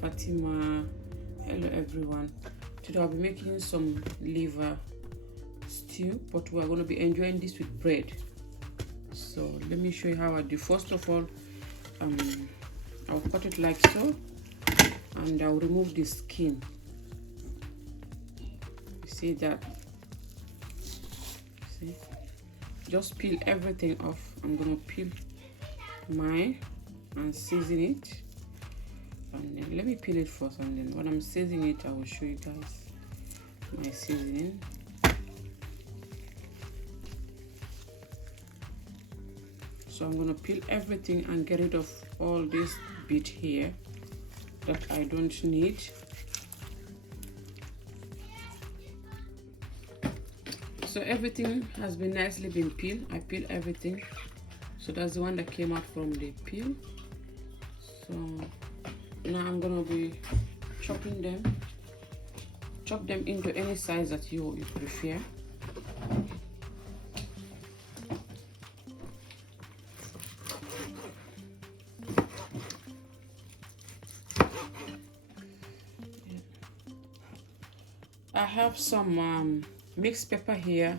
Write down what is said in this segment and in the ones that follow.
Fatima. Hello everyone. Today I'll be making some liver stew, but we are going to be enjoying this with bread. So let me show you how I do. First of all, I'll cut it like so, and I'll remove the skin. You see that? See? Just peel everything off. I'm gonna peel mine and season it. And then let me peel it first, and then when I'm seasoning it, I will show you guys my seasoning. So I'm gonna peel everything and get rid of all this bit here that I don't need. So everything has been nicely been peeled. I peel everything. So that's the one that came out from the peel. So now I'm gonna be chopping them. Chop them into any size that you prefer. I have some mixed pepper here,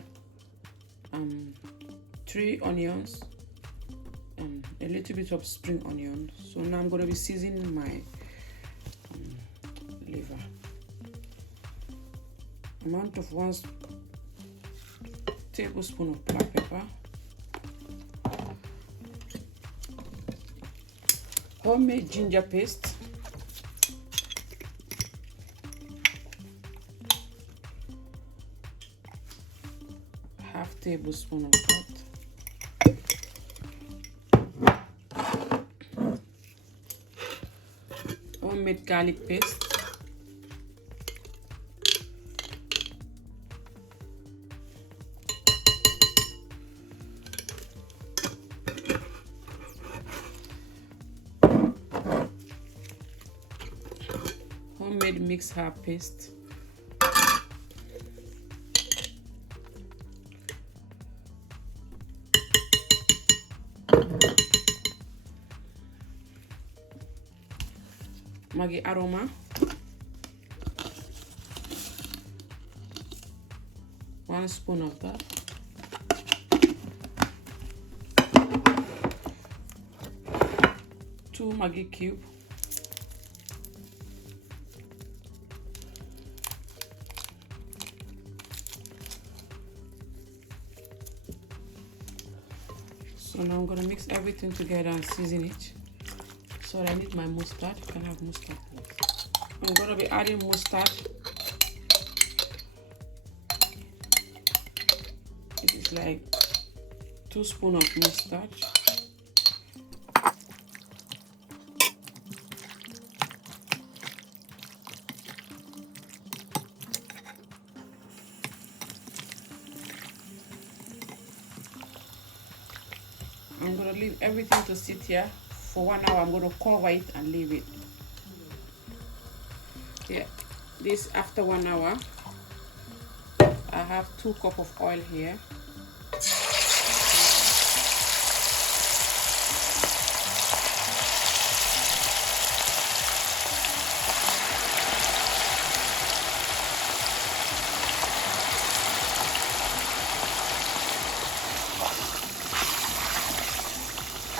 3 onions, and a little bit of spring onion. So now I'm going to be seasoning my liver. Amount of 1 tablespoon of black pepper, homemade ginger paste, half tablespoon of that, homemade garlic paste, homemade mixed herb paste, Maggi aroma, 1 spoon of that, two Maggi cube, so now I'm gonna mix everything together and season it. So I need my mustard. You can have mustard, please. I'm gonna be adding mustard. It is like 2 spoons of mustard. I'm gonna leave everything to sit here for 1 hour. I'm going to cover it and leave it. Yeah, this after 1 hour, I have 2 cups of oil here.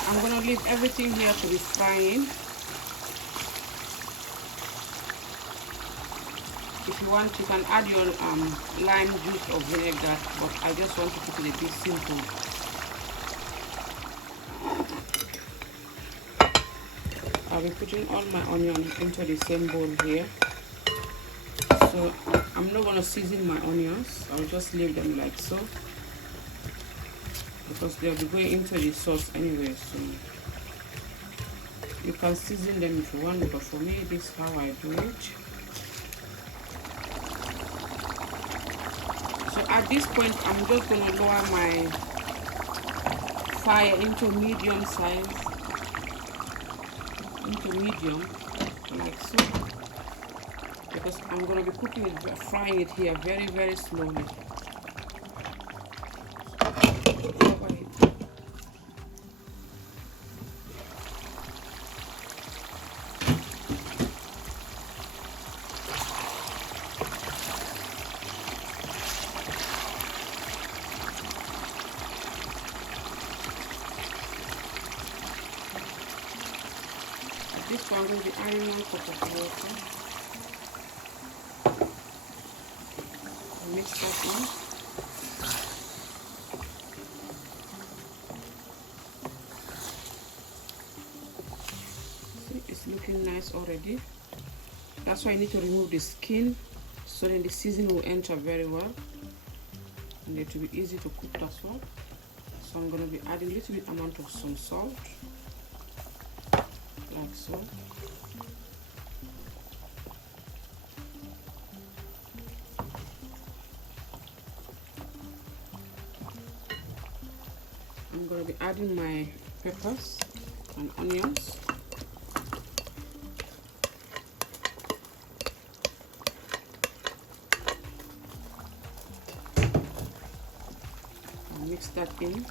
I'm going to leave everything here to be frying. If you want, you can add your lime juice or vinegar, but I just want to keep it a bit simple. I'll be putting all my onion into the same bowl here. So I'm not going to season my onions. I'll just leave them like so, because they'll be going into the sauce anyway. So you can season them if you want, but for me, this is how I do it. So at this point, I'm just going to lower my fire into medium size, like so, because I'm going to be cooking it, frying it here very, very slowly. So I'm going to be adding 1 cup of water. Mix that in. See, it's looking nice already. That's why I need to remove the skin so then the seasoning will enter very well and it will be easy to cook as well. So I'm going to be adding a little bit amount of some salt, like so. I'm going to be adding my peppers and onions. I'll mix that in.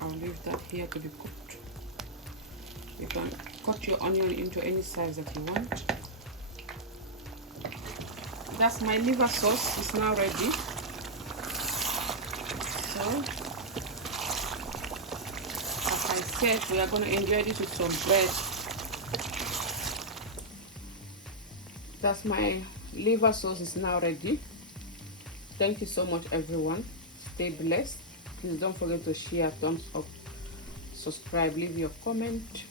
I'll leave that here to be cooked. You can cut your onion into any size that you want. That's my liver sauce. It's now ready. So, as I said, we are going to enjoy this with some bread. That's my liver sauce is now ready. Thank you so much, everyone. Stay blessed. Please don't forget to share, thumbs up, subscribe, leave your comment.